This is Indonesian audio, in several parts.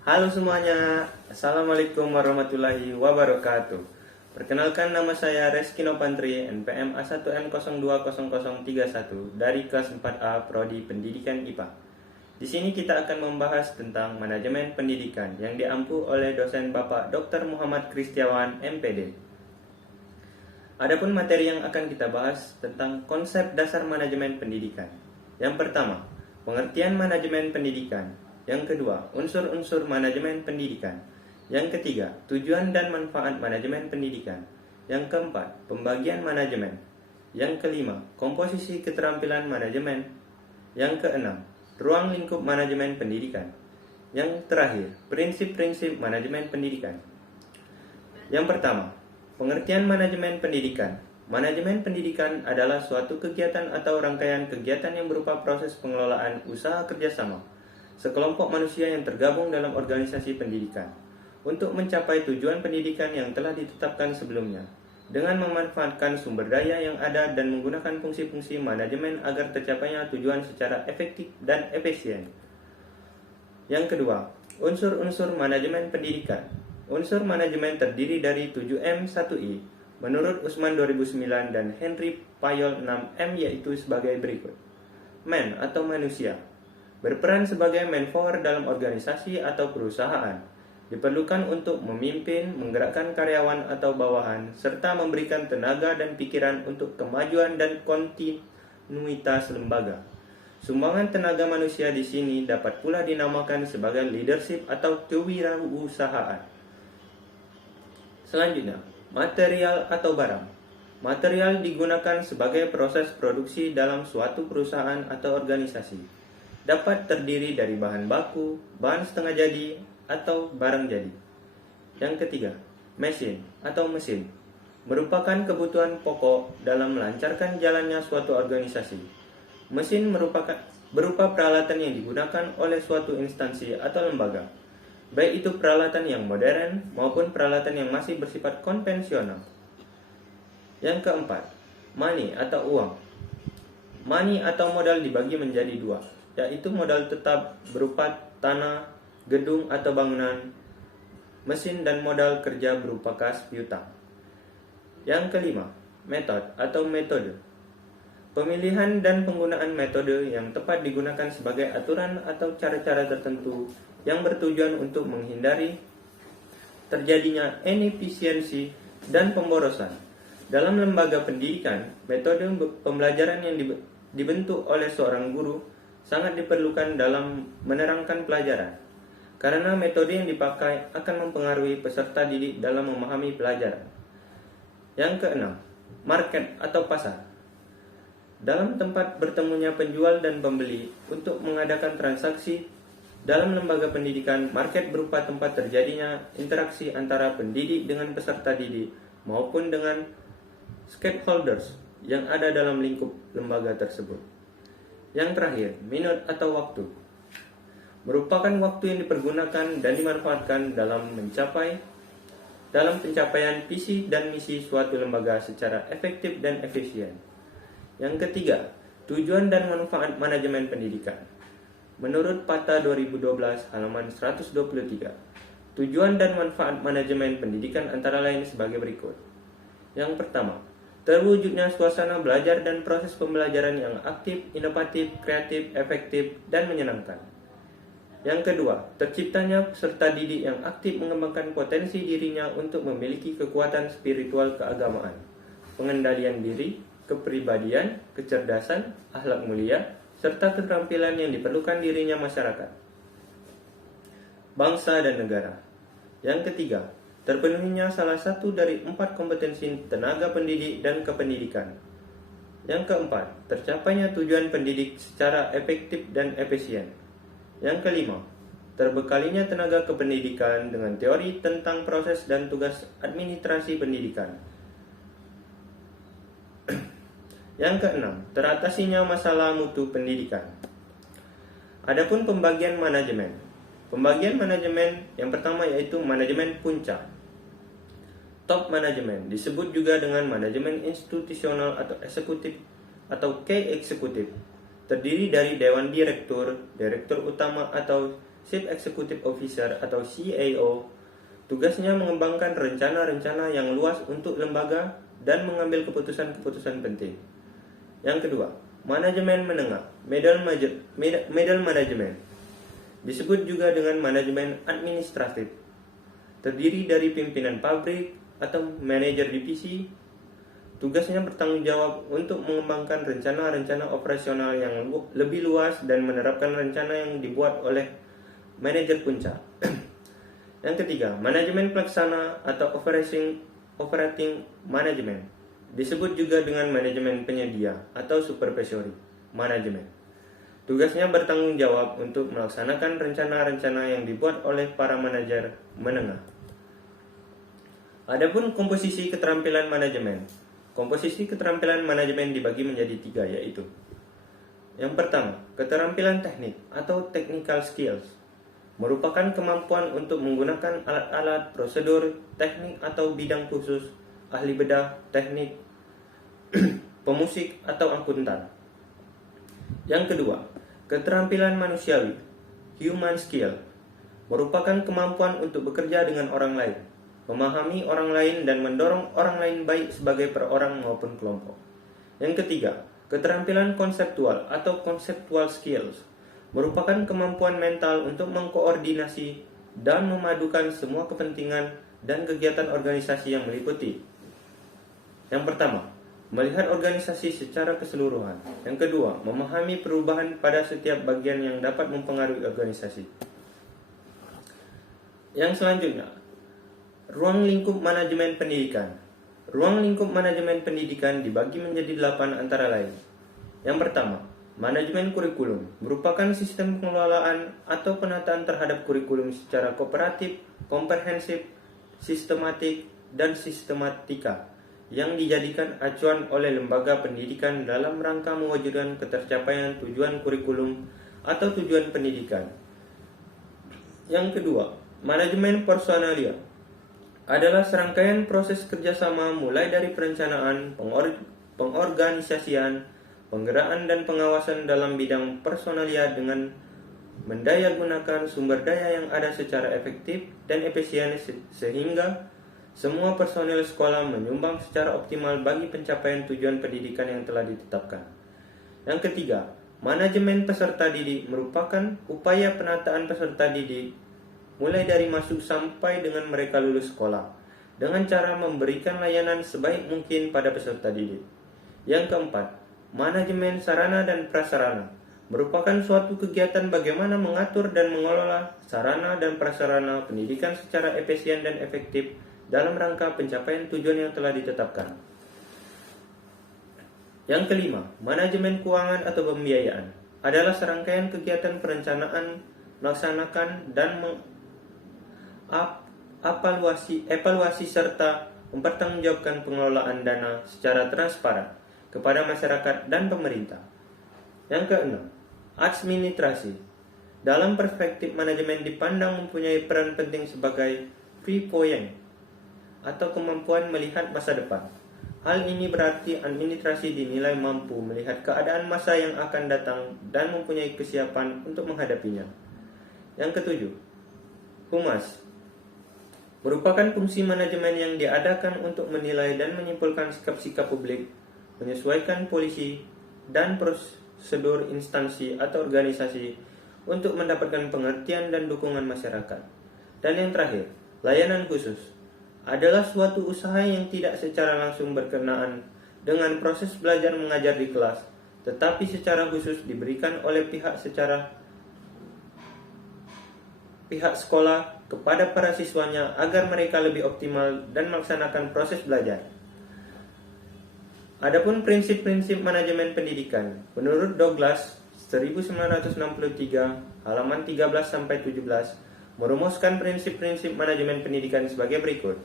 Halo semuanya, Assalamualaikum warahmatullahi wabarakatuh. Perkenalkan, nama saya Reski Nopantri, NPM A1M020031 dari kelas 4A Prodi Pendidikan IPA. Di sini kita akan membahas tentang manajemen pendidikan yang diampu oleh dosen Bapak Dr. Muhammad Kristiawan, MPD. Adapun materi yang akan kita bahas tentang konsep dasar manajemen pendidikan. Yang pertama, pengertian manajemen pendidikan. Yang kedua, unsur-unsur manajemen pendidikan. Yang ketiga, tujuan dan manfaat manajemen pendidikan. Yang keempat, pembagian manajemen. Yang kelima, komposisi keterampilan manajemen. Yang keenam, ruang lingkup manajemen pendidikan. Yang terakhir, prinsip-prinsip manajemen pendidikan. Yang pertama, pengertian manajemen pendidikan. Manajemen pendidikan adalah suatu kegiatan atau rangkaian kegiatan yang berupa proses pengelolaan usaha kerjasama sekelompok manusia yang tergabung dalam organisasi pendidikan untuk mencapai tujuan pendidikan yang telah ditetapkan sebelumnya dengan memanfaatkan sumber daya yang ada dan menggunakan fungsi-fungsi manajemen agar tercapainya tujuan secara efektif dan efisien. Yang kedua, unsur-unsur manajemen pendidikan. Unsur manajemen terdiri dari 7M1I menurut Usman 2009 dan Henry Payol 6M, yaitu sebagai berikut. Man atau manusia berperan sebagai manpower dalam organisasi atau perusahaan. Diperlukan untuk memimpin, menggerakkan karyawan atau bawahan, serta memberikan tenaga dan pikiran untuk kemajuan dan kontinuitas lembaga. Sumbangan tenaga manusia di sini dapat pula dinamakan sebagai leadership atau kewirausahaan. Selanjutnya, material atau barang. Material digunakan sebagai proses produksi dalam suatu perusahaan atau organisasi. Dapat terdiri dari bahan baku, bahan setengah jadi, atau barang jadi. Yang ketiga, mesin atau mesin merupakan kebutuhan pokok dalam melancarkan jalannya suatu organisasi. Mesin berupa peralatan yang digunakan oleh suatu instansi atau lembaga, baik itu peralatan yang modern maupun peralatan yang masih bersifat konvensional. Yang keempat, money atau uang. Money atau modal dibagi menjadi dua, yaitu modal tetap berupa tanah, gedung atau bangunan, mesin, dan modal kerja berupa kas piutang. Yang kelima, metode atau metode. Pemilihan dan penggunaan metode yang tepat digunakan sebagai aturan atau cara-cara tertentu yang bertujuan untuk menghindari terjadinya inefisiensi dan pemborosan. Dalam lembaga pendidikan, metode pembelajaran yang dibentuk oleh seorang guru sangat diperlukan dalam menerangkan pelajaran, karena metode yang dipakai akan mempengaruhi peserta didik dalam memahami pelajaran. Yang keenam, market atau pasar. Dalam tempat bertemunya penjual dan pembeli untuk mengadakan transaksi dalam lembaga pendidikan, market berupa tempat terjadinya interaksi antara pendidik dengan peserta didik maupun dengan stakeholders yang ada dalam lingkup lembaga tersebut. Yang terakhir, minute atau waktu merupakan waktu yang dipergunakan dan dimanfaatkan dalam pencapaian visi dan misi suatu lembaga secara efektif dan efisien. Yang ketiga, tujuan dan manfaat manajemen pendidikan. Menurut Pata 2012 halaman 123, tujuan dan manfaat manajemen pendidikan antara lain sebagai berikut. Yang pertama, terwujudnya suasana belajar dan proses pembelajaran yang aktif, inovatif, kreatif, efektif, dan menyenangkan. Yang kedua, terciptanya peserta didik yang aktif mengembangkan potensi dirinya untuk memiliki kekuatan spiritual keagamaan, pengendalian diri, kepribadian, kecerdasan, akhlak mulia, serta keterampilan yang diperlukan dirinya masyarakat, bangsa, dan negara. Yang ketiga, terpenuhinya salah satu dari 4 kompetensi tenaga pendidik dan kependidikan. Yang keempat, tercapainya tujuan pendidik secara efektif dan efisien. Yang kelima, terbekalinya tenaga kependidikan dengan teori tentang proses dan tugas administrasi pendidikan. Yang keenam, teratasinya masalah mutu pendidikan. Adapun pembagian manajemen. Pembagian manajemen yang pertama yaitu manajemen puncak. Top manajemen disebut juga dengan manajemen institusional atau eksekutif atau key eksekutif. Terdiri dari dewan direktur, direktur utama atau Chief Executive Officer atau CAO, tugasnya mengembangkan rencana-rencana yang luas untuk lembaga dan mengambil keputusan-keputusan penting. Yang kedua, manajemen menengah, middle management. Disebut juga dengan manajemen administratif. Terdiri dari pimpinan pabrik atau manajer divisi. Tugasnya bertanggung jawab untuk mengembangkan rencana-rencana operasional yang lebih luas dan menerapkan rencana yang dibuat oleh manajer puncak. Yang ketiga, manajemen pelaksana atau operating management. Disebut juga dengan manajemen penyedia atau supervisory management. Tugasnya bertanggung jawab untuk melaksanakan rencana-rencana yang dibuat oleh para manajer menengah. Adapun komposisi keterampilan manajemen. Komposisi keterampilan manajemen dibagi menjadi 3, yaitu: yang pertama, keterampilan teknik atau technical skills, merupakan kemampuan untuk menggunakan alat-alat, prosedur, teknik atau bidang khusus, ahli bedah, teknik, pemusik atau akuntan. Yang kedua, keterampilan manusiawi, human skill, merupakan kemampuan untuk bekerja dengan orang lain, memahami orang lain dan mendorong orang lain baik sebagai per orang maupun kelompok. Yang ketiga, keterampilan konseptual atau conceptual skills, merupakan kemampuan mental untuk mengkoordinasi dan memadukan semua kepentingan dan kegiatan organisasi yang meliputi. Yang pertama, melihat organisasi secara keseluruhan. Yang kedua, memahami perubahan pada setiap bagian yang dapat mempengaruhi organisasi. Yang selanjutnya, ruang lingkup manajemen pendidikan. Ruang lingkup manajemen pendidikan dibagi menjadi 8 antara lain. Yang pertama, manajemen kurikulum merupakan sistem pengelolaan atau penataan terhadap kurikulum secara kooperatif, komprehensif, sistematik, dan sistematika yang dijadikan acuan oleh lembaga pendidikan dalam rangka mewujudkan ketercapaian tujuan kurikulum atau tujuan pendidikan. Yang kedua, manajemen personalia adalah serangkaian proses kerjasama mulai dari perencanaan, pengorganisasian, penggeraan dan pengawasan dalam bidang personalia dengan mendayagunakan sumber daya yang ada secara efektif dan efisien sehingga semua personel sekolah menyumbang secara optimal bagi pencapaian tujuan pendidikan yang telah ditetapkan. Yang ketiga, manajemen peserta didik merupakan upaya penataan peserta didik mulai dari masuk sampai dengan mereka lulus sekolah, dengan cara memberikan layanan sebaik mungkin pada peserta didik. Yang keempat, manajemen sarana dan prasarana merupakan suatu kegiatan bagaimana mengatur dan mengelola sarana dan prasarana pendidikan secara efisien dan efektif dalam rangka pencapaian tujuan yang telah ditetapkan. Yang kelima, manajemen keuangan atau pembiayaan adalah serangkaian kegiatan perencanaan, melaksanakan dan evaluasi serta mempertanggungjawabkan pengelolaan dana secara transparan kepada masyarakat dan pemerintah. Yang keenam, administrasi. Dalam perspektif manajemen dipandang mempunyai peran penting sebagai prepoyant atau kemampuan melihat masa depan. Hal ini berarti administrasi dinilai mampu melihat keadaan masa yang akan datang dan mempunyai kesiapan untuk menghadapinya. Yang ketujuh, humas merupakan fungsi manajemen yang diadakan untuk menilai dan menyimpulkan sikap-sikap publik, menyesuaikan polisi dan prosedur instansi atau organisasi untuk mendapatkan pengertian dan dukungan masyarakat. Dan yang terakhir, layanan khusus adalah suatu usaha yang tidak secara langsung berkenaan dengan proses belajar mengajar di kelas, tetapi secara khusus diberikan oleh pihak sekolah kepada para siswanya agar mereka lebih optimal dan melaksanakan proses belajar. Adapun prinsip-prinsip manajemen pendidikan, menurut Douglas 1963 halaman 13-17 merumuskan prinsip-prinsip manajemen pendidikan sebagai berikut.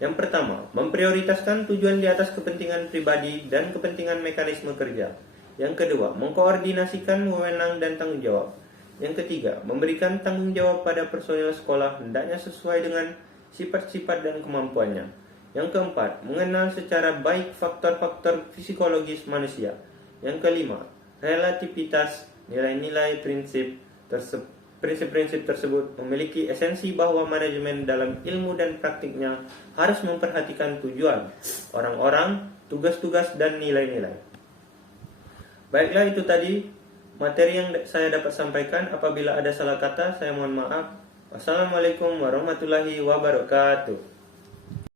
Yang pertama, memprioritaskan tujuan di atas kepentingan pribadi dan kepentingan mekanisme kerja. Yang kedua, mengkoordinasikan wewenang dan tanggung jawab. Yang ketiga, memberikan tanggung jawab pada personel sekolah hendaknya sesuai dengan sifat-sifat dan kemampuannya. Yang keempat, mengenal secara baik faktor-faktor psikologis manusia. Yang kelima, relativitas nilai-nilai prinsip prinsip-prinsip tersebut memiliki esensi bahwa manajemen dalam ilmu dan praktiknya harus memperhatikan tujuan, orang-orang, tugas-tugas, dan nilai-nilai. Baiklah, itu tadi materi yang saya dapat sampaikan. Apabila ada salah kata, saya mohon maaf. Wassalamualaikum warahmatullahi wabarakatuh.